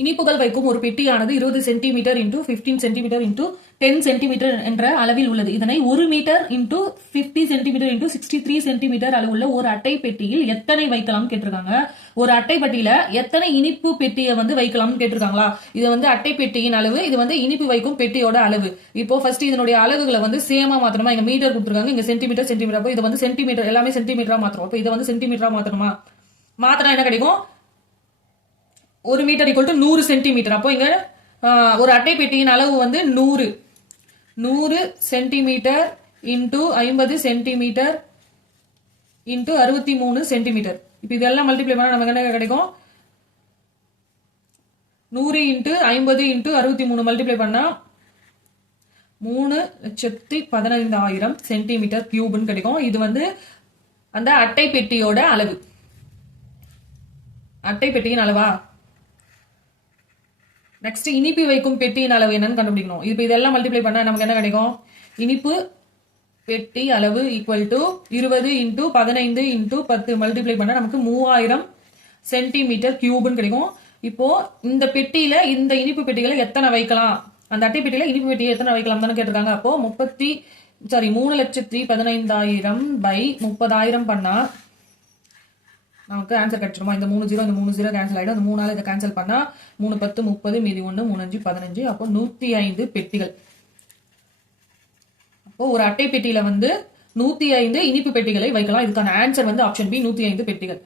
இனிப்புகள் வைக்கும் ஒரு பெட்டியானது 20 centimetre into 15 centimetre into 10 centimetre என்ற அளவில் உள்ளது. இதனை 1 metre into 50 centimetre into 63 centimetre அளவுள்ள ஒரு அட்டை பெட்டியில் எத்தனை வைக்கலாம் கேட்டிருக்காங்க. ஒரு அட்டை பெட்டியில எத்தனை இனிப்பு பெட்டியை வைக்கலாம்னு கேட்டிருக்காங்களா. இது அட்டை பெட்டியின் அளவு, இது இனிப்பு வைக்கும் பெட்டியோட அளவு. இப்போ ஃபர்ஸ்ட் இதனுடைய அளவுகளை சேமா மாத்தணுமா. இங்க மீட்டர் கொடுத்துருக்காங்க, இங்க சென்டிமீட்டர் சென்டிமீட்டர். அப்போ இது சென்டிமீட்டர், எல்லாமே சென்டிமீட்டரா மாத்திரம். அப்போ இதை சென்டிமீட்டரா மாத்தணுமா. மாத்தினா என்ன கிடைக்கும், 1 மீட்டர் ஈக்குவல் டு 100 சென்டிமீட்டர். அப்போ இங்க ஒரு அட்டை பெட்டியின் அளவு 100 centimetre into 50 centimetre into 63 centimetre. இப்போ இதெல்லாம் மல்டிப்ளை பண்ணா நமக்கு என்ன கிடைக்கும், 100 இன்டூ 50 இன்டூ 63 மல்டிப்ளை பண்ணா 3,15,000 சென்டிமீட்டர் கியூப்னு கிடைக்கும். இது அந்த அட்டை பெட்டியோட அளவு. அட்டை பெட்டியின் அளவா. நெக்ஸ்ட் இனிப்பு வைக்கும் பெட்டியின் அளவு என்னன்னு கண்டுபிடிக்கணும். இப்போ இதெல்லாம் மல்டிப்ளை பண்ணா நமக்கு என்ன கிடைக்கும், இனிப்பு பெட்டி அளவு equal to 20 into 15 into 10 multiply பண்ணா நமக்கு 3000 சென்டிமீட்டர் கியூப்னு கிடைக்கும். இப்போ இந்த பெட்டியில, இந்த இனிப்பு பெட்டிகளை எத்தனை வைக்கலாம், அந்த அட்டை பெட்டியில இனிப்பு பெட்டியை எத்தனை வைக்கலாம் தானே கேட்டிருக்காங்க. அப்போ 3,15,000 பை 30,000 பண்ணா நமக்கு ஆன்சர் கிடைச்சிருமா. இந்த 3 0 இந்த 3 0 கேன்சல் ஆயிடும். அந்த 3 இதை கேன்சல் பண்ணா 3 10 30 மீதி 1 3 5 15. அப்போ 105 பெட்டிகள். அப்போ ஒரு அட்டை பெட்டியில 105 இனிப்பு பெட்டிகளை வைக்கலாம். இதுக்கான ஆன்சர் ஆப்ஷன் பி 105 பெட்டிகள்.